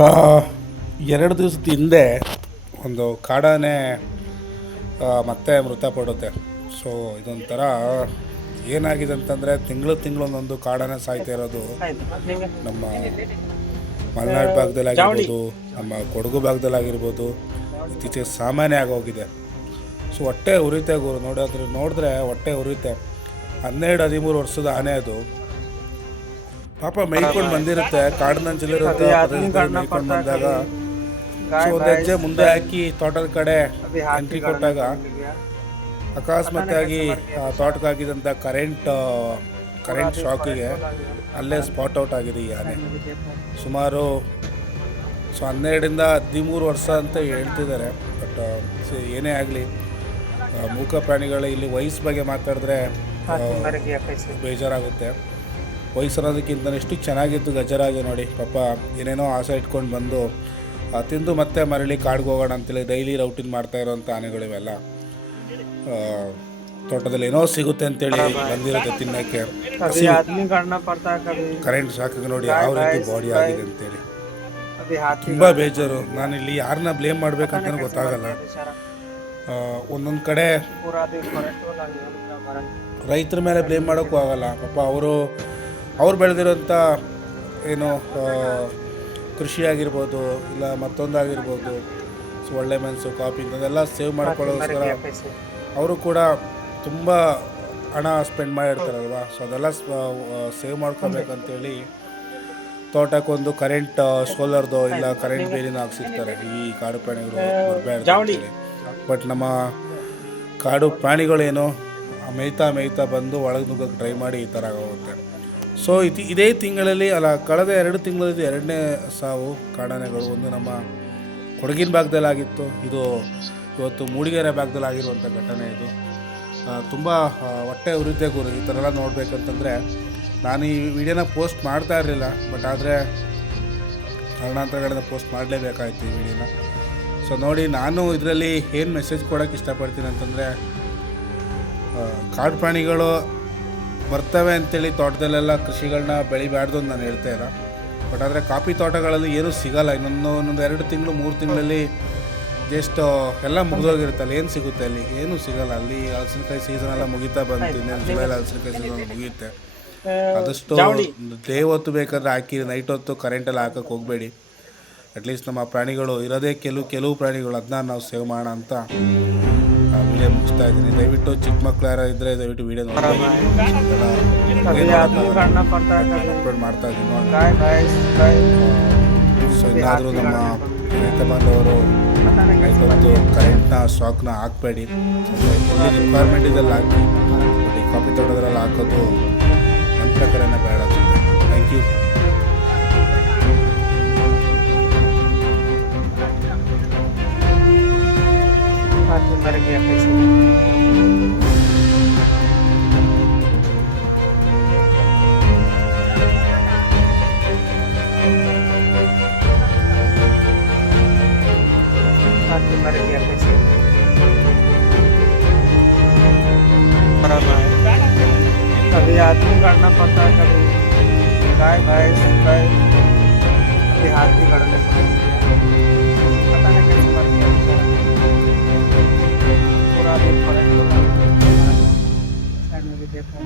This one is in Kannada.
ಆ, 2 ದಿವಸದ ಹಿಂದೆ ಒಂದು ಕಾಡಾನೆ ಮತ್ತೆ ಮೃತಪಡುತ್ತೆ. ಸೊ ಇದೊಂಥರ ಏನಾಗಿದೆ ಅಂತಂದರೆ ತಿಂಗಳು ಒಂದೊಂದು ಕಾಡಾನೆ ಸಾಯ್ತಾ ಇರೋದು ನಮ್ಮ ಮಲೆನಾಡು ಭಾಗದಲ್ಲಾಗಿರ್ಬೋದು, ನಮ್ಮ ಕೊಡಗು ಭಾಗದಲ್ಲಾಗಿರ್ಬೋದು ಇತ್ತೀಚೆಗೆ ಸಾಮಾನ್ಯ ಆಗೋಗಿದೆ. ಸೊ ಹೊಟ್ಟೆ ಉರಿತೆ ಗುರು, ನೋಡಿದ್ರೆ ಹೊಟ್ಟೆ ಉರಿತೆ. 12-13 ವರ್ಷದ ಆನೆ ಅದು. ಪಾಪ ಮೇಯ್ಕೊಂಡು ಬಂದಿರುತ್ತೆ, ಕಾಡಿನಂಚಿಲಿರುತ್ತೆ. ಮೇಯ್ಕೊಂಡು ಬಂದಾಗ ಸೊ ಒಂದು ಹೆಜ್ಜೆ ಮುಂದೆ ಹಾಕಿ ತೋಟದ ಕಡೆ ಎಂಟ್ರಿ ಕೊಟ್ಟಾಗ ಅಕಸ್ಮಾತ್ತಾಗಿ ತೋಟಕ್ಕಾಗಿದ್ದಂಥ ಕರೆಂಟ್ ಶಾಕಿಗೆ ಅಲ್ಲೇ ಸ್ಪಾಟ್ ಔಟ್ ಆಗಿದೆ ಈ ಆನೆ. ಸುಮಾರು 12-13 ವರ್ಷ ಅಂತ ಹೇಳ್ತಿದ್ದಾರೆ. ಬಟ್ ಏನೇ ಆಗಲಿ, ಮೂಕ ಪ್ರಾಣಿಗಳು ಇಲ್ಲಿ ವಯಸ್ಸು ಬಗ್ಗೆ ಮಾತಾಡಿದ್ರೆ ಬೇಜಾರಾಗುತ್ತೆ. ವಯಸ್ಸನ್ನೋದಕ್ಕಿಂತ ಎಷ್ಟು ಚೆನ್ನಾಗಿತ್ತು ಗಜರಾಜ ನೋಡಿ. ಪಾಪ ಏನೇನೋ ಆಸೆ ಇಟ್ಕೊಂಡು ಬಂದು ತಿಂದು ಮತ್ತೆ ಮರಳಿ ಕಾಡ್ಗೆ ಹೋಗೋಣ ಅಂತೇಳಿ ಡೈಲಿ ರೌಟಿನ್ ಮಾಡ್ತಾ ಇರೋವಂಥ ಆನೆಗಳಿವೆಲ್ಲ. ತೋಟದಲ್ಲಿ ಏನೋ ಸಿಗುತ್ತೆ ಅಂತೇಳಿ ಬಂದಿರುತ್ತೆ ತಿನ್ನೋಕ್ಕೆ. ಕರೆಂಟ್ ಶಾಕಿಗೆ ನೋಡಿ ಯಾವ ರೀತಿ ಬಾಡಿ ಆಗಿದೆ ಅಂತೇಳಿ ತುಂಬ ಬೇಜಾರು. ನಾನಿಲ್ಲಿ ಯಾರನ್ನ ಬ್ಲೇಮ್ ಮಾಡಬೇಕಂತ ಗೊತ್ತಾಗಲ್ಲ. ಒಂದೊಂದು ಕಡೆ ರೈತರ ಮೇಲೆ ಬ್ಲೇಮ್ ಮಾಡೋಕ್ಕೂ ಆಗಲ್ಲ. ಪಾಪ ಅವ್ರು ಬೆಳೆದಿರೋಂಥ ಏನು ಕೃಷಿ ಆಗಿರ್ಬೋದು, ಇಲ್ಲ ಮತ್ತೊಂದಾಗಿರ್ಬೋದು, ಸೊ ಒಳ್ಳೆ ಮೆಣಸು, ಕಾಫಿ ಇಂಥದ್ದೆಲ್ಲ ಸೇವ್ ಮಾಡ್ಕೊಳ್ಳೋಸ್ಕರ ಅವರು ಕೂಡ ತುಂಬ ಹಣ ಸ್ಪೆಂಡ್ ಮಾಡಿರ್ತಾರಲ್ವ. ಸೊ ಅದೆಲ್ಲ ಸೇವ್ ಮಾಡ್ಕೊಬೇಕಂತೇಳಿ ತೋಟಕ್ಕೊಂದು ಕರೆಂಟ್ ಸೋಲಾರ್ದು ಇಲ್ಲ ಕರೆಂಟ್ ಬೇಲಿನ ಹಾಕ್ಸಿರ್ತಾರೆ ಈ ಕಾಡು ಪ್ರಾಣಿಗಳು ಬರಬೇಡ. ಬಟ್ ನಮ್ಮ ಕಾಡು ಪ್ರಾಣಿಗಳೇನು ಮೇಯ್ತಾ ಬಂದು ಒಳಗೆ ನುಗ್ಗಕ್ಕೆ ಟ್ರೈ ಮಾಡಿ ಈ ಥರ ಆಗೋಗುತ್ತೆ. ಸೊ ಇದೇ ತಿಂಗಳಲ್ಲಿ ಕಳೆದ 2 ತಿಂಗಳಲ್ಲಿ 2ನೇ ಸಾವು ಕಾಡಾನೆಗಳು. ಒಂದು ನಮ್ಮ ಕೊಡಗಿನ ಭಾಗದಲ್ಲಾಗಿತ್ತು, ಇದು ಇವತ್ತು ಮೂಡಿಗೆರೆ ಭಾಗದಲ್ಲಿ ಆಗಿರುವಂಥ ಘಟನೆ ಇದು. ತುಂಬ ಹೊಟ್ಟೆ ಉರಿತೆ ಗುರು ಈ ಥರ ಎಲ್ಲ ನೋಡಬೇಕಂತಂದರೆ. ನಾನು ಈ ವಿಡಿಯೋನ ಪೋಸ್ಟ್ ಮಾಡ್ತಾ ಇರಲಿಲ್ಲ, ಬಟ್ ಆದರೆ ಕಾರಣಾಂತರಗಳಿಂದ ಪೋಸ್ಟ್ ಮಾಡಲೇಬೇಕಾಯ್ತು ಈ ವಿಡಿಯೋನ. ಸೊ ನೋಡಿ, ನಾನು ಇದರಲ್ಲಿ ಏನು ಮೆಸೇಜ್ ಕೊಡೋಕ್ಕೆ ಇಷ್ಟಪಡ್ತೀನಿ ಅಂತಂದರೆ, ಕಾಡು ಪ್ರಾಣಿಗಳು ಬರ್ತವೆ ಅಂಥೇಳಿ ತೋಟದಲ್ಲೆಲ್ಲ ಕೃಷಿಗಳನ್ನ ಬೆಳಿಬಾರ್ದು ಅಂತ ನಾನು ಹೇಳ್ತಾ ಇಲ್ಲ. ಬಟ್ ಆದರೆ ಕಾಫಿ ತೋಟಗಳಲ್ಲಿ ಏನೂ ಸಿಗೋಲ್ಲ. ಇನ್ನೊಂದು 2 ತಿಂಗಳು 3 ತಿಂಗಳಲ್ಲಿ ಜಸ್ಟ್ ಎಲ್ಲ ಮುಗಿದೋಗಿರುತ್ತೆ. ಅಲ್ಲಿ ಏನು ಸಿಗುತ್ತೆ? ಅಲ್ಲಿ ಏನೂ ಸಿಗೋಲ್ಲ. ಅಲ್ಲಿ ಹಲಸಿನಕಾಯಿ ಸೀಸನ್ ಎಲ್ಲ ಮುಗಿತಾ ಬಂತು. ಇನ್ನೇನು ಜುಲೈಲಿ ಹಲಸಿನಕಾಯಿ ಸೀಸನ್ ಮುಗಿಯುತ್ತೆ. ಆದಷ್ಟು ಡೇ ಹೊತ್ತು ಬೇಕಾದ್ರೆ ಹಾಕಿ, ನೈಟ್ ಹೊತ್ತು ಕರೆಂಟೆಲ್ಲ ಹಾಕೋಕ್ಕೆ ಹೋಗಬೇಡಿ. ಅಟ್ಲೀಸ್ಟ್ ನಮ್ಮ ಪ್ರಾಣಿಗಳು ಇರೋದೇ ಕೆಲವು ಪ್ರಾಣಿಗಳು, ಅದನ್ನ ನಾವು ಸೇವ್ ಮಾಡೋಣ ಅಂತ ವಿಡಿಯೋ ಮುಗಿಸ್ತಾ ಇದ್ದೀನಿ. ದಯವಿಟ್ಟು ಚಿಕ್ಕ ಮಕ್ಕಳು ಯಾರು ಇದ್ದರೆ ದಯವಿಟ್ಟು ವಿಡಿಯೋ ಅಪ್ಲೋಡ್ ಮಾಡ್ತಾ ಇದ್ದೀನಿ. ಸೊ ಇನ್ನಾದರೂ ನಮ್ಮ ರೈತ ಬಾಂಧವರು ಇವತ್ತು ಕರೆಂಟ್ನ ಶಾಕ್ನ ಹಾಕಬೇಡಿ. ಎಲ್ಲಿ ರಿಕ್ವೈರ್ಮೆಂಟ್ ಇದೆಲ್ಲ ಹಾಕಿ, ಈ ಕಾಫಿ ತೋಟದ್ರಲ್ಲಿ ಹಾಕೋದು ನನ್ನ ಪ್ರಕಾರನೇ ಬೇಡ ಅನ್ಸುತ್ತೆ. Thank you. कभी आदमी काटना पड़ता है, कभी गाय भैंस कभी हाथी काटने पड़ेंगे। पता नहीं कैसे मर गया पूरा दिन साइड में भी देखो।